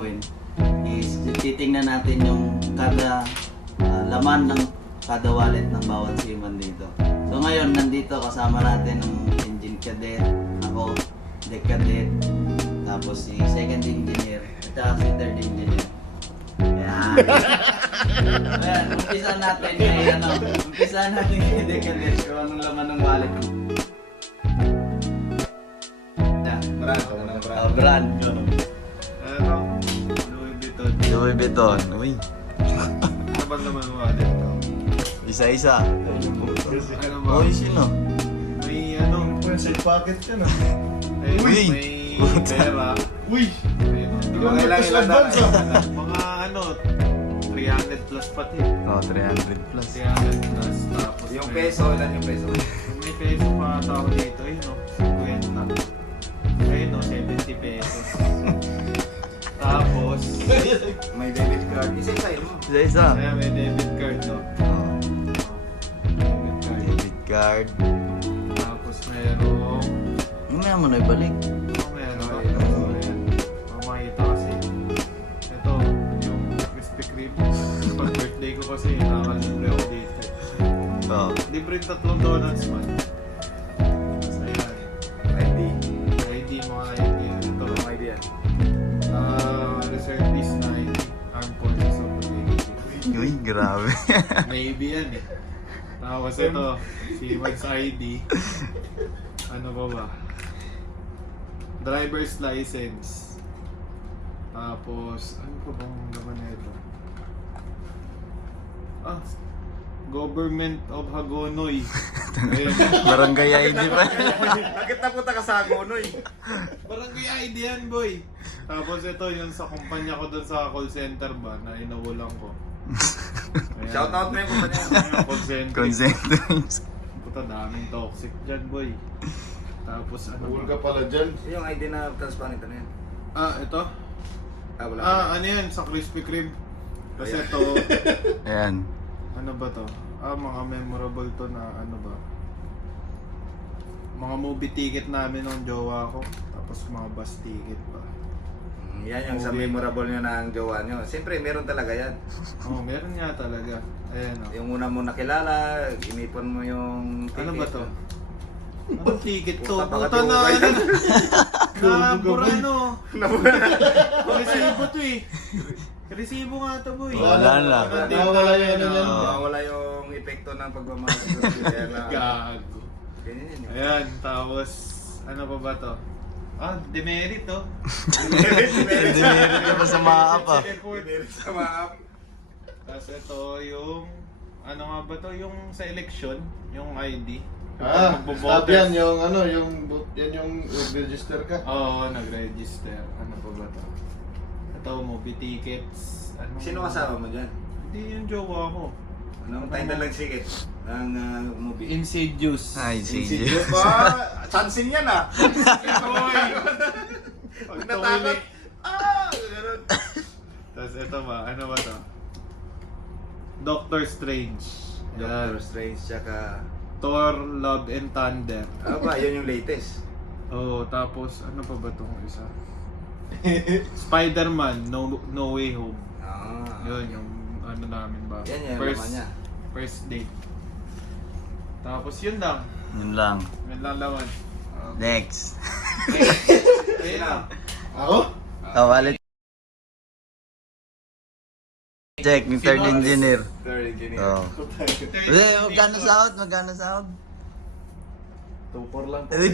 gagawin is titingnan natin yung kada laman ng kada wallet ng bawat seaman dito. So ngayon, nandito kasama natin ang engine cadet, ako, deck cadet, tapos si second engineer, at saka si third engineer. Ayan. Ayan, umpisa natin kay umpisa natin kay deck cadet kung anong laman ng wallet. Brand. Ano? Louis Vuitton. Louis Vuitton. Uy. Ano ba naman mo dito? Isa-isa. Ano ba? Uy, sino? May ano? Sa pocket ka na. Uy! May pera. Uy! Mga Ilang advance mga ano, 300 plus pati. Oh, 300 plus. 300 plus. Tapos Yung may- peso, ilan yung peso? May peso pa tao dito, ayun o, 50. Ayun o, 70 pesos. Tapos, May debit card. Isa-isa yun mo. Isa-isa. ayan, may debit card no. Oh, Debit card. debit card. Tapos merong, Mamaya mo na ibalik. meron. Ayan. Mamakita kasi. Ito, yung Krispy Kreme. Pag birthday ko kasi, nakakalibre ako dito. Oh. Libre yung 3 donuts man. Tapos ayan. ID. ID, mga ID. Ito, Walang idea. reservist na ID. Armed Forces of the Philippines. Uy, grabe. Navy yan eh. Tapos ito, Siemens ID. Ano ba ba? Driver's license. Tapos, ano pa bang naman na ito? Government of Hagonoy. Ayun. Barangay ID pa. Bakit napunta ka sa Agonoy? Barangay ID yan, boy. Tapos ito, yung sa kumpanya ko dun sa call center ba, na inawulan ko. Ayan. Shoutout mo yung kumpanya. Yung call center. Concentrate. Puta, daming toxic dyan, boy. Tapos ano Cool ba? ka pala dyan. Yung ID na transparent na yan. Ito? Wala. Ano yan? Sa Krispy Kreme. Kasi Ayan. ito, Ayan. ano ba to? Mga memorable to na ano ba? Mga movie ticket namin ng jowa ko. Tapos mga bus ticket pa. Yan yung sa memorable nyo na ang jowa nyo. Siyempre, meron talaga yan. Oh, meron nga talaga. Ayan o. Yung una mo nakilala, inipon mo yung ticket. Ano ba to? Anong ticket to? Puta, baka Puta na tumugay. ano? Na Burano. Resibo to eh. Resibo nga to, boy. Wala na. Nawala yung ano yan. Wala yung epekto ng pagmamahal. Kaya na. Gago. Ganyan yan. Ayan, tapos ano pa ba to? Demerit to. Hindi meron ka pa sa mga app ah. Meron sa mga app. Tapos ito yung, ano nga ba to? Yung sa election, yung ID. Stop yan yung ano, yan yung register ka. Oo, nag-register. Ano pa ba to? Ito, movie tickets. Ano Sino kasama mo dyan? Hindi yung jowa ko. Anong title lang sikat ng movie? Insidious. Ay, sige. Insidious ba? Chansin yan ah! Pag natakot, gano'n. Tapos ito ba? Ano ba to? Doctor Strange. Doctor Yan. Strange, tsaka... Thor, Love and Thunder. Ano ba? Yun yung latest. Oh, tapos ano pa ba itong isa? Spider-Man, No Way Home. Yun, yung ano namin ba? Yan yung laman niya. First date. Tapos yun lang. Yun lang. Yun lang laman. Next. Ayun lang. Ako? Oh, wallet. Check, yung third engineer. Third engineer. Oh. Hindi, magkano sahod? Magkano sahod? 2-4 lang po. Hindi.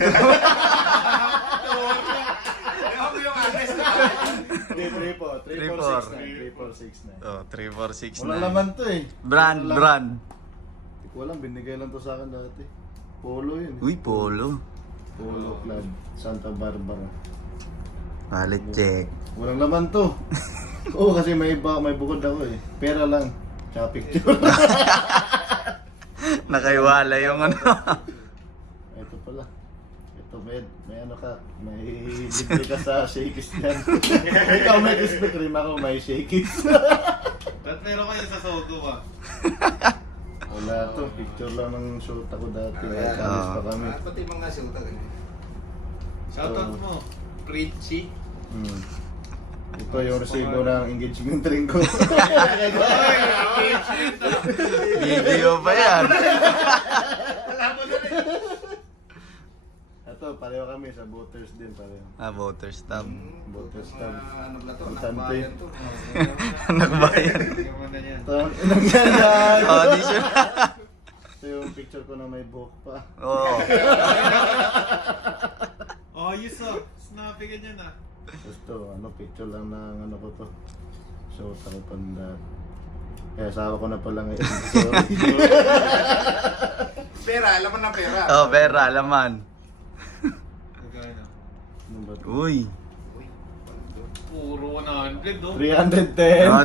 Ewan ko yung address na. Hindi, 3-4. 3-4-6-9. 3-4-6-9. Oh, 3, 4, 6, Wala 9. laman to eh. Brand, Wala. brand. Hindi ko alam, binigay lang to sa akin dati. Polo yun. Uy, polo. Polo Club, Santa Barbara. Wallet check. Walang laman to. Oo, kasi may bukod ako eh. Pera lang. Tsaka picture. Nakaiwala yung ano. Ito pala. Ito, may ano ka. May libre ka sa shakies dyan. Ikaw may Krispy Kreme, ako may shakies. Ba't meron kayo sa Sogo ba? Wala to. Picture lang ng shoot ako dati. Ayan. Alis pa kami. Pati mga suta ganyan. Shoutout mo. Preachy. Ito yung resibo ng engagement ring ko. Video pa yan. Ito, pareho kami sa voters din pareho. Voter stamp. Voters stamp. Ano ba to? Importante. Nakbayan to. Nagbayad. Ganda yan. Ito, inangyanan. Oh, di siya. Ito yung picture ko na may buhok pa. Oo. Oh, yes ah. Snappy ganyan ah. Tapos ito, picture lang ng ano ko to. So, ako panda. Kaya asawa ko na pala ngayon. Sorry. Pera, alam mo na pera. Oh, pera, laman. Nagkaya na. Ano ba to? Uy. Puro 100 no? 310. Oh,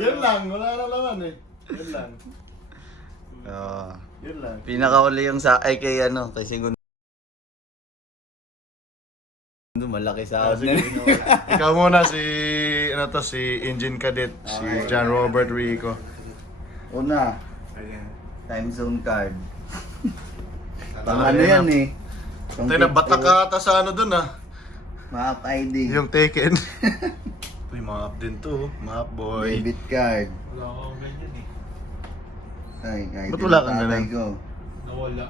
Yun lang, wala na naman eh. Yun lang. oh. Yun lang. Pinakauli yung sa ay kay kay Segundo. Malaki sa akin. Ikaw muna si Engine Cadet, si John Robert Rico. Una, Ayan. time zone card. Pang Ano ano yan eh. Tayo na batak ka ata sa ano dun ah. Map ID. Yung Taken. Uy, map din to. Map boy. Debit card. Wala akong ganyan eh. Ay, kahit Ba't wala yung kang tatay ganun? ko. Nawala.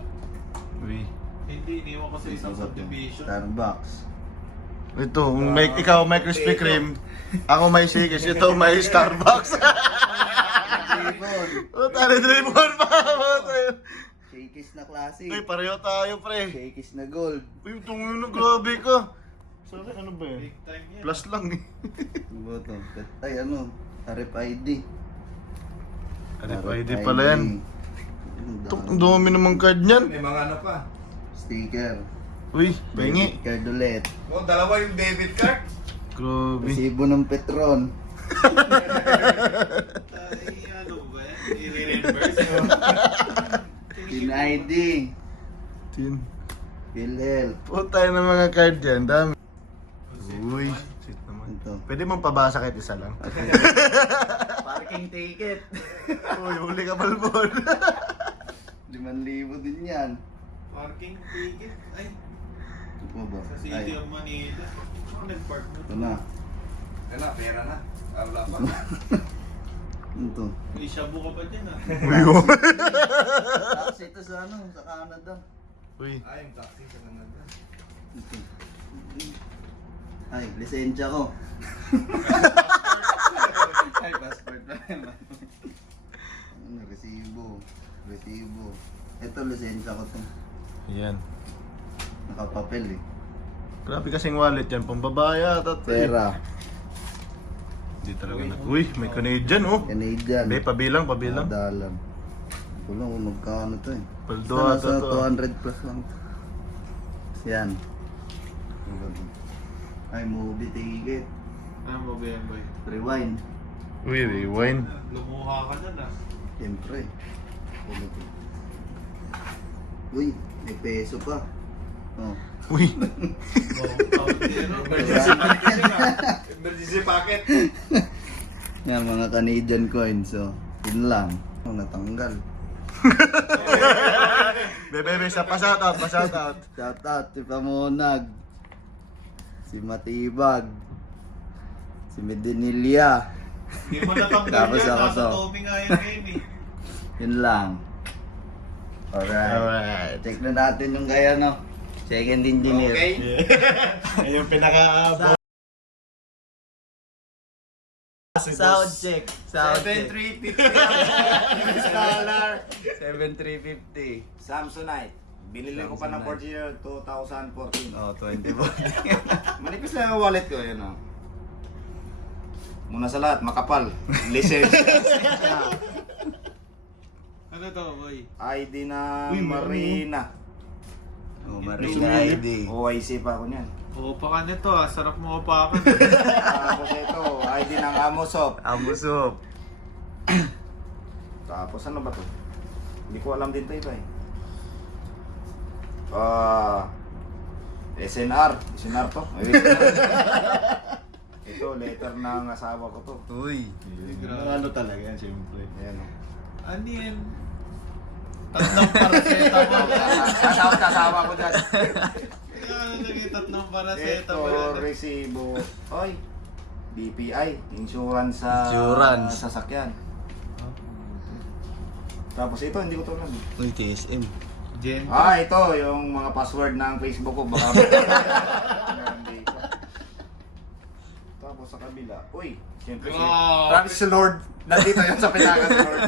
Uy. Hindi, iniwan ko sa isang subdivision. Starbucks. Ito, ikaw may Krispy Kreme. Ako may Shakers. Ito may Starbucks. Ribbon. Oh, tali Draymond pa. Shakey's na classic. Uy, pareho tayo pre. Shakey's na gold. Uy, tungo na grabe ka. Sabi, ano ba Big yan? time yan. Plus lang eh. Ano ba ito? Ay, RFID. RFID pala yan. Ang dami namang card niyan. May mga ano pa. Sticker. Uy, bengi. Debit card ulit. Oh, dalawa yung debit card. Grabe. Resibo ng Petron. Ay, ano ba yan? I-reimburse mo. Pin ID. Tin. PhilHealth. Puta ng mga card dyan. Dami. Uy, shit naman. Ito. Pwede mong pabasa kahit isa lang. Parking ticket. Uy, huli ka balbon. 5,000 din yan. Parking ticket. Ay, Ito po ba? sa City Ay, of Manila. Ako nag-park mo. ito na. Wala, pera na. Wala pa. Ito. May shabu ka pa dyan ah. Uy, oh. Tapos ito sa sa Canada. Uy. Ay, yung taxi sa Canada. Ito. Ay, lisensya ko. Ay, passport pa naman. Resibo. Ito, lisensya ko to. Ayan. Nakapapel eh. Grabe kasing wallet yan. Pambabaya. Pera. Hindi talaga na. Uy, may Canadian oh. Canadian. Hindi, pabilang. Dalan. Ito lang kung magkano to eh. Paldo Basta ata nasa to. 200 plus lang. Yan. Ay, movie ticket. Ano mo ba yan, boy? Rewind. Uy, rewind. Lumuha ka dyan ah. Siyempre. Uy, may peso pa. Oh. Uy. Emergency packet. Yan, mga Canadian coins. So, yun lang. Oh, natanggal. Bebe, sa pa-shoutout. Shout out si Pamonag. Si Matibag. Si Medinilla. Hindi mo natanggal Tapos yan. ako Nasa to. Tommy nga yung game eh. Yun lang. Alright. Check na natin yung kaya second engineer. Okay. Ayun, pinaka... Sound check. Sound check. 7350. Samsonite. Binili ko pa ng Fortuner 2014. Oh, 24. Manipis lang yung wallet ko, yun o. Muna sa lahat, makapal. Lisensya. Ano to, boy? ID na Uy, Marina. Oh, Marina ID. OIC pa ako niyan. Upa ka nito ah. Sarap mo upakan. Tapos ito, ID ng Amosop. Ambusop. Tapos ano ba to? Hindi ko alam din to iba eh. SNR. SNR to. Ay, ito, letter ng asawa ko to. Uy. Ano talaga yan, siyempre. Ayan o. Ano yan? Tatlong paraseta mo. Asawa ko dyan. Ano lagay tatlong Ito, paracetamol. resibo. Oy, BPI, insurance sa Insurance. sasakyan. Tapos ito, hindi ko to alam. Uy, TSM. Gen. Ito, yung mga password ng Facebook ko. Baka meron dito. Tapos sa kabila, uy, siyempre si Grabe. Travis Lord. Nandito yun sa pinaka si Lord.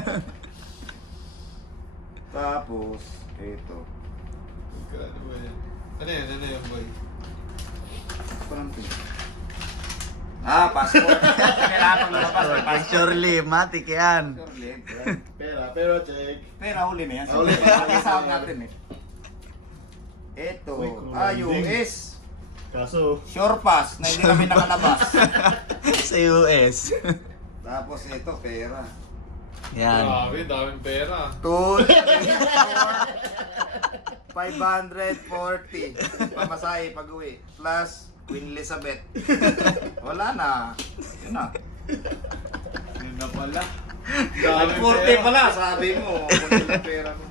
Tapos, ito. Ano ba yan? Ano yan? Ano yan, boy? Parang ito. Passport. Kailangan lumabas ng passport. Surely, matik yan. Surely. Pera, pero check. Pera, huli na yan. Huli. Pakisama natin eh. Ito, Uy, kung US. Kaso, Sure pass na hindi kami nakalabas. Sa US. Tapos ito, pera. Yan. Grabe, daming pera. 2, 540 pamasahe pag uwi plus Queen Elizabeth. Wala na. Yun na. Yun na pala. Ay, 40 pala sabi mo. Kunin na pera ko.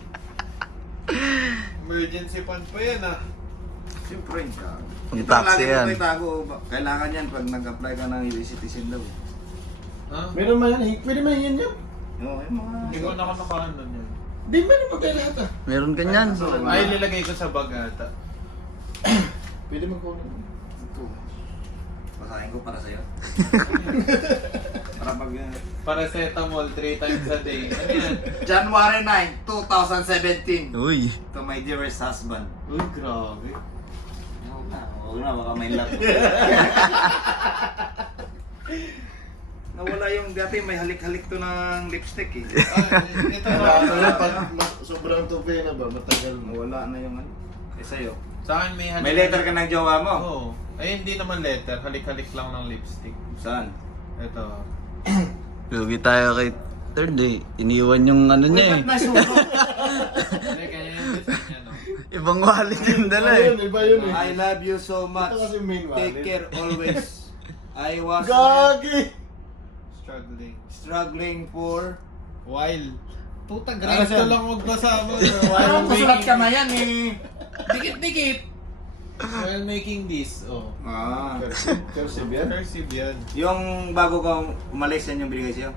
Emergency fund pa yan ah. Siyempre yun siya. Ang Ito taxi lagi yan. ko itago. Kailangan yan pag nag-apply ka ng US citizen daw. Ha? meron man yan, pwede man yan yan. Yung mga... Hindi ko nakakakaan nun yun. Di meron magkalahat ah. Meron ganyan. Ay, nilagay ko sa bag ata. Pwede magkunin. Ito. Basahin ko para sa'yo. Para pag... Paracetamol 3 times a day. Ano yan? January 9, 2017. Uy. To my dearest husband. Uy, grabe. Huwag na, baka may love. Nawala yung dati, may halik-halik to ng lipstick eh. Ito Pero na. pag sobrang tupi na ba, matagal mo. Nawala na yung ano. Eh sa'yo. Sa akin may halik. May letter ka ng jowa mo? Oo. Ay, hindi naman letter. Halik-halik lang ng lipstick. Saan? Ito. Lugi tayo kay third eh. Iniwan yung ano niya eh. Ba't nasuso? Hindi, ganyan yung design niya, no? Ibang wallet yung dala Iba eh. yun, iba yun eh. I love you so much. Ito kasi main wallet. Take care always. I was Gagi! Struggling. struggling for... While. Puta, Ano grade siya? ko lang magbasa mo. Parang masulat ka na yan eh. Dikit-dikit. While making this, oh. Cursive yan? Cursive yan. Yung bago ka umalis yan yung binigay sa'yo?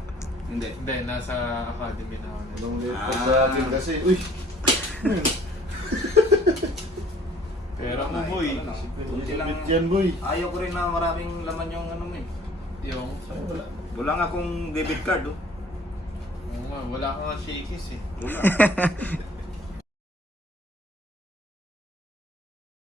Hindi. Hindi, nasa academy na ako. Anong lipat sa atin kasi. Uy! Pera mo, boy. Kunti lang. Bit yan, boy. Ayaw ko rin na maraming laman yung ano mo eh. Yung, Ay, wala. Wala nga akong debit card oh. oo nga, wala kang shakies eh. Wala.